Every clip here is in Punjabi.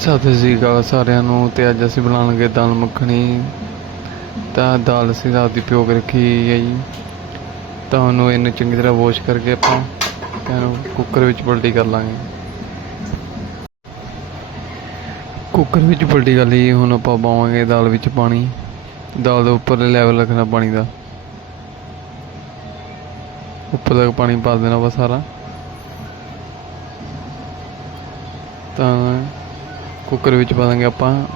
ਸਤਿ ਸ੍ਰੀ ਅਕਾਲ ਸਾਰਿਆਂ ਨੂੰ ਤੇ ਅੱਜ ਅਸੀਂ ਬਣਾਉਣਗੇ ਦਾਲ ਮੱਖਣੀ। ਤਾਂ ਦਾਲ ਅਸੀਂ ਰਾਤ ਦੀ ਭਿਓ ਕੇ ਰੱਖੀ ਹੈ ਜੀ। ਤਾਂ ਉਹਨੂੰ ਇਹਨੂੰ ਚੰਗੀ ਤਰ੍ਹਾਂ ਵਾਸ਼ ਕਰਕੇ ਆਪਾਂ ਇਹਨੂੰ ਕੁੱਕਰ ਵਿੱਚ ਪਲਟੀ ਕਰ ਲਾਂਗੇ। ਕੁੱਕਰ ਵਿੱਚ ਪਲਟੀ ਕਰ ਲਈ, ਹੁਣ ਆਪਾਂ ਪਾਵਾਂਗੇ ਦਾਲ ਵਿੱਚ ਪਾਣੀ। ਦਾਲ ਦੇ ਉੱਪਰ ਲੈਵਲ ਰੱਖਣਾ ਪਾਣੀ ਦਾ। ਉੱਪਰ ਤੱਕ ਪਾਣੀ ਪਾ ਦੇਣਾ ਵਾ ਸਾਰਾ। ਤਾਂ ਕੁੱਕਰ ਵਿੱਚ ਪਾ ਦਾਂਗੇ ਆਪਾਂ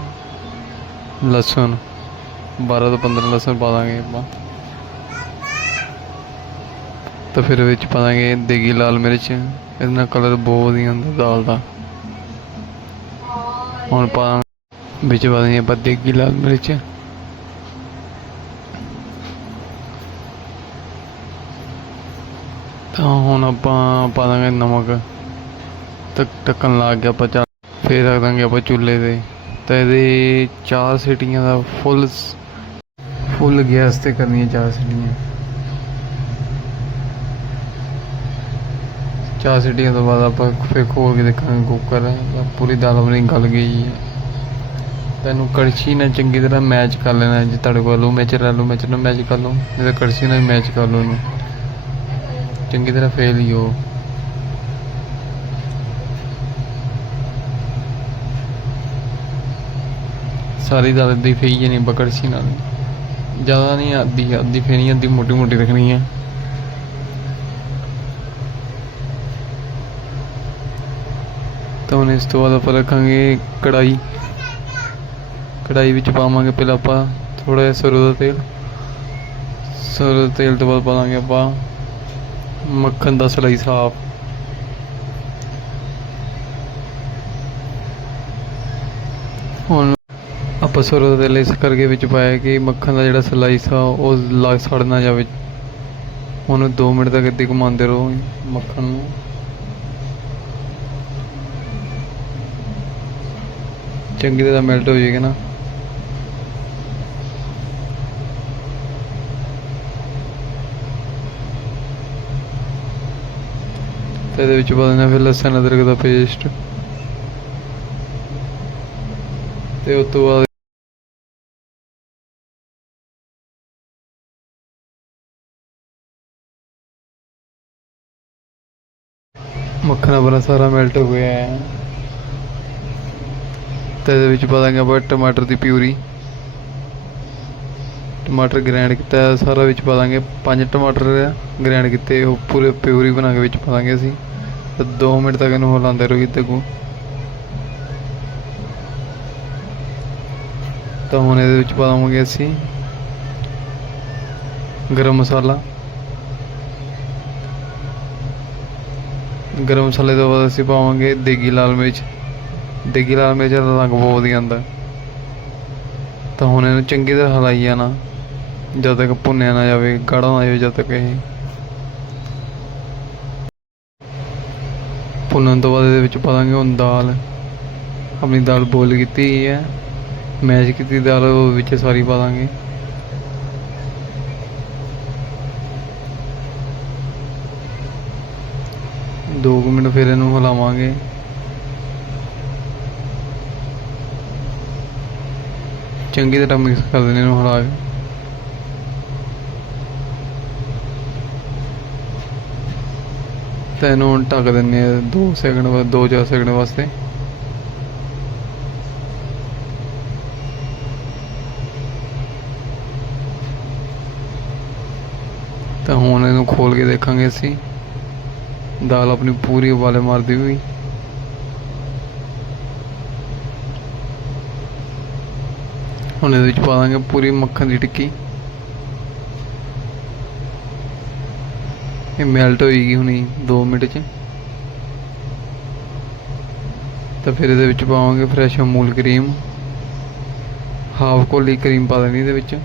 ਲਸਣ 12 ਤੋਂ 15 ਲਸਣ ਪਾ ਦਾਂਗੇ ਆਪਾਂ। ਤਾਂ ਫਿਰ ਵਿੱਚ ਪਾ ਦਾਂਗੇ ਦੇਗੀ ਲਾਲ ਮਿਰਚ, ਇਹਦੇ ਨਾਲ ਕਲਰ ਬਹੁਤ ਵਧੀਆ ਆਉਂਦਾ ਦਾਲ ਦਾ। ਹੁਣ ਪਾ ਦਾਂਗੇ- ਵਿੱਚ ਪਾ ਦਾਂਗੇ ਆਪਾਂ ਦੇਗੀ ਲਾਲ ਮਿਰਚ। ਤਾਂ ਹੁਣ ਆਪਾਂ ਪਾ ਦਾਂਗੇ ਨਮਕ ਤੱਕ ਟੱਕਣ ਲੱਗ ਗਿਆ ਆਪਾਂ ਚੱਲ ਫੇਰ ਰੱਖ ਦਾਂਗੇ ਆਪਾਂ ਚੁੱਲ੍ਹੇ ਤੇ। ਤਾਂ ਇਹਦੇ ਚਾਰ ਸਿਟੀਆਂ ਦਾ ਫੁੱਲ ਫੁੱਲ ਗੈਸ ਤੇ ਕਰਨੀਆਂ ਚਾਰ ਸਿਟੀਆਂ। ਚਾਰ ਸਿਟੀਆਂ ਤੋਂ ਬਾਅਦ ਆਪਾਂ ਫੇਰ ਖੋਲ ਕੇ ਦੇਖਾਂਗੇ ਕੁੱਕਰ ਤਾਂ ਪੂਰੀ ਦਾਲ ਆਪਣੀ ਗਲ ਗਈ ਹੈ ਤੈਨੂੰ ਕੜਛੀ ਨਾਲ ਚੰਗੀ ਤਰ੍ਹਾਂ ਮੈਚ ਕਰ ਲੈਣਾ ਜੇ ਤੁਹਾਡੇ ਕੋਲ ਆਲੂ ਮੈਚਰ ਆਲੂ ਮੈਚਰ ਨਾਲ ਮੈਚ ਕਰ ਲਓ ਨਹੀਂ ਤਾਂ ਕੜਛੀ ਨਾਲ ਮੈਚ ਕਰ ਲਓ ਇਹਨੂੰ। ਚੰਗੀ ਤਰ੍ਹਾਂ ਫੇਰ ਲਿਓ। ਸਾਰੀ ਦਾਲ ਏਦਾਂ ਹੀ ਫੇਈ ਜਾਣੀ ਬਕੜਸੀ ਨਾਲ। ਜ਼ਿਆਦਾ ਨਹੀਂ ਅੱਧੀ ਅੱਧੀ ਫੇਣੀ ਅੱਧੀ ਮੋਟੀ ਮੋਟੀ ਰੱਖਣੀ ਹੈ ਤਾਂ ਹੁਣ ਇਸ ਤੋਂ ਬਾਅਦ ਆਪਾਂ ਰੱਖਾਂਗੇ ਕੜਾਈ ਕੜਾਈ ਵਿੱਚ ਪਾਵਾਂਗੇ ਪਹਿਲਾਂ ਆਪਾਂ ਥੋੜਾ ਜਿਹਾ ਸਰੋਂ ਦਾ ਤੇਲ। ਸਰੋਂ ਦੇ ਤੇਲ ਤੋਂ ਬਾਅਦ ਪਾਵਾਂਗੇ ਆਪਾਂ ਮੱਖਣ ਦਾ ਸਲਾਈ ਸਾਫ਼। ਹੁਣ ਸਰੋਂ ਦਾ ਤੇਲ ਇਸ ਕਰਕੇ ਵਿੱਚ ਪਾਇਆ ਕਿ ਮੱਖਣ ਦਾ ਜਿਹੜਾ ਸਲਾਈਸ ਆ, ਉਹ ਲੱਗ ਸੜ ਨਾ ਜਾਵੇ। ਉਹਨੂੰ 2 ਮਿੰਟ ਤੱਕ ਇੱਦਾਂ ਘੁਮਾਉਂਦੇ ਰਹੋ ਮੱਖਣ ਨੂੰ। ਚੰਗੀ ਤਰ੍ਹਾਂ ਮੈਲਟ ਹੋ ਜਾਏਗਾ ਨਾ। ਤੇ ਇਹਦੇ ਵਿੱਚ ਪਾ ਦੇਣਾ ਫਿਰ ਲਸਣ, ਅਦਰਕ ਦਾ ਪੇਸਟ ਤੇ ਉਸ ਤੋਂ ਬਾਅਦ ਮੱਖਣ ਆਪਣਾ ਸਾਰਾ ਮੈਲਟ ਹੋ ਗਿਆ ਹੈ। ਤੇ ਇਹਦੇ ਵਿੱਚ ਪਾ ਦਾਂਗੇ ਆਪਾਂ ਟਮਾਟਰ ਦੀ ਪਿਊਰੀ। ਟਮਾਟਰ ਗ੍ਰਾਈਂਡ ਕੀਤਾ ਸਾਰਾ ਵਿੱਚ ਪਾ ਦਾਂਗੇ। ਪੰਜ ਟਮਾਟਰ ਗ੍ਰਾਈਂਡ ਕੀਤੇ, ਉਹ ਪੂਰੇ ਪਿਊਰੀ ਬਣਾ ਕੇ ਵਿੱਚ ਪਾ ਦਾਂਗੇ ਅਸੀਂ। ਤੇ 2 ਮਿੰਟ ਤੱਕ ਇਹਨੂੰ ਹਿਲਾਉਂਦੇ ਰਹੋ ਇੱਥੇ ਕੋ ਤਾਂ ਹੁਣ ਇਹਦੇ ਵਿੱਚ ਪਾ ਦਵਾਂਗੇ ਅਸੀਂ ਗਰਮ ਮਸਾਲਾ। ਗਰਮ ਮਸਾਲੇ ਤੋਂ ਬਾਅਦ ਅਸੀਂ ਪਾਵਾਂਗੇ ਦੇਗੀ ਲਾਲ ਮਿਰਚ। ਦੇਗੀ ਲਾਲ ਮਿਰਚ ਦਾ ਰੰਗ ਬਹੁਤ ਵਧੀਆ ਆਉਂਦਾ। ਤਾਂ ਹੁਣ ਇਹਨੂੰ ਚੰਗੀ ਤਰ੍ਹਾਂ ਹਿਲਾਈ ਜਾਣਾ ਜਦ ਤੱਕ ਭੁੰਨਿਆ ਨਾ ਜਾਵੇ, ਗਾੜਾ ਨਾ ਜਾਵੇ ਜਦ ਤੱਕ ਇਹ। ਭੁੰਨਣ ਤੋਂ ਬਾਅਦ ਇਹਦੇ ਵਿੱਚ ਪਾ ਦਾਂਗੇ ਹੁਣ ਦਾਲ। ਆਪਣੀ ਦਾਲ ਬੋਇਲ ਕੀਤੀ ਹੋਈ ਹੈ। ਮੈਸ਼ ਕੀਤੀ ਦਾਲ ਉਹ ਵਿੱਚ ਸਾਰੀ ਪਾ ਦਾਂਗੇ। ਦੋ ਕੁ ਮਿੰਟ ਫਿਰ ਇਹਨੂੰ ਹਿਲਾਵਾਂਗੇ। ਚੰਗੀ ਤਰ੍ਹਾਂ ਮਿਕਸ ਕਰ ਦੇਣੇ ਇਹਨੂੰ ਹਿਲਾ ਕੇ। ਤੇ ਇਹਨੂੰ ਹੁਣ ਢੱਕ ਦਿੰਨੇ ਆ 2 ਸੈਕਿੰਡ ਬਾਅਦ 2-4 ਸੈਕਿੰਡ ਵਾਸਤੇ। ਤਾਂ ਹੁਣ ਇਹਨੂੰ ਖੋਲ ਕੇ ਦੇਖਾਂਗੇ ਅਸੀਂ। ਦਾਲ ਆਪਣੀ ਪੂਰੀ ਉਬਾਲੇ ਮਾਰਦੀ ਹੋਈ। ਹੁਣ ਇਹਦੇ ਵਿੱਚ ਪਾ ਦਾਂਗੇ ਪੂਰੀ ਮੱਖਣ ਦੀ ਟਿੱਕੀ। ਇਹ ਮੈਲਟ ਹੋਏਗੀ ਹੁਣੀ 2 ਮਿੰਟ ਚ। ਤਾਂ ਫਿਰ ਇਹਦੇ ਵਿੱਚ ਪਾਵਾਂਗੇ ਫਰੈਸ਼ ਅਮੂਲ ਕਰੀਮ ਹਾਫ ਕੋਲੀ ਕਰੀਮ ਪਾ ਦੇਣੀ ਇਹਦੇ ਵਿੱਚ।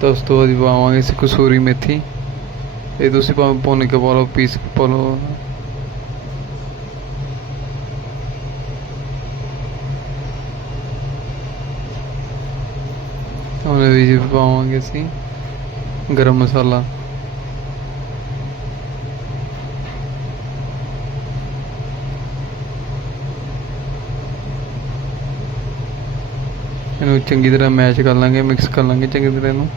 ਤਾਂ ਉਸ ਤੋਂ ਬਾਅਦ ਪਾਵਾਂਗੇ ਅਸੀਂ ਕਸੂਰੀ ਮੇਥੀ। ਇਹ ਤੁਸੀਂ ਭਾਵੇਂ ਭੁੰਨ ਕੇ ਪਾ ਲਓ, ਪੀਸ ਕੇ ਪਾ ਲਓ। ਉਹਨੇ ਵੀ ਪਾਵਾਂਗੇ ਅਸੀਂ ਗਰਮ ਮਸਾਲਾ। ਇਹਨੂੰ ਚੰਗੀ ਤਰ੍ਹਾਂ ਮੈਸ਼ ਕਰ ਲਾਂਗੇ, ਮਿਕਸ ਕਰ ਲਾਂਗੇ ਚੰਗੀ ਤਰ੍ਹਾਂ ਇਹਨੂੰ।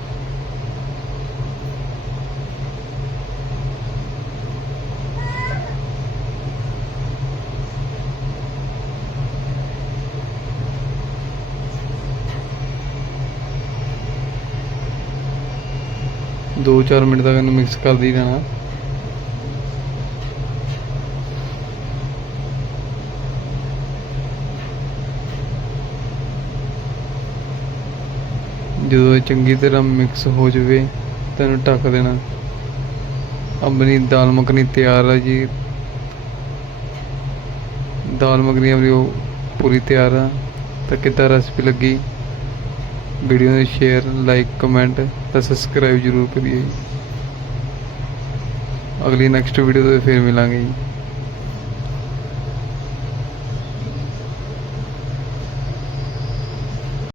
ਦੋ ਚਾਰ ਮਿੰਟ ਤੱਕ ਇਹਨੂੰ ਮਿਕਸ ਕਰਦੀ ਰਹਿਣਾ। ਜਦੋਂ ਇਹ ਚੰਗੀ ਤਰ੍ਹਾਂ ਮਿਕਸ ਹੋ ਜਾਵੇ ਤਾਂ ਇਹਨੂੰ ਢੱਕ ਦੇਣਾ। ਆਪਣੀ ਦਾਲ ਮੱਖਣੀ ਤਿਆਰ ਆ ਜੀ। ਦਾਲ ਮੱਖਣੀ ਆਪਣੀ ਉਹ ਪੂਰੀ ਤਿਆਰ ਆ। ਤਾਂ ਕਿੱਦਾਂ ਰੈਸਪੀ ਲੱਗੀ? ਵੀਡੀਓ ਨੂੰ ਸ਼ੇਅਰ ਲਾਈਕ ਕਮੈਂਟ ਤੇ ਸਬਸਕ੍ਰਾਈਬ ਜ਼ਰੂਰ ਕਰਿਓ ਜੀ। ਅਗਲੀ ਨੈਕਸਟ ਵੀਡੀਓ ਤੇ ਫਿਰ ਮਿਲਾਂਗੇ ਜੀ।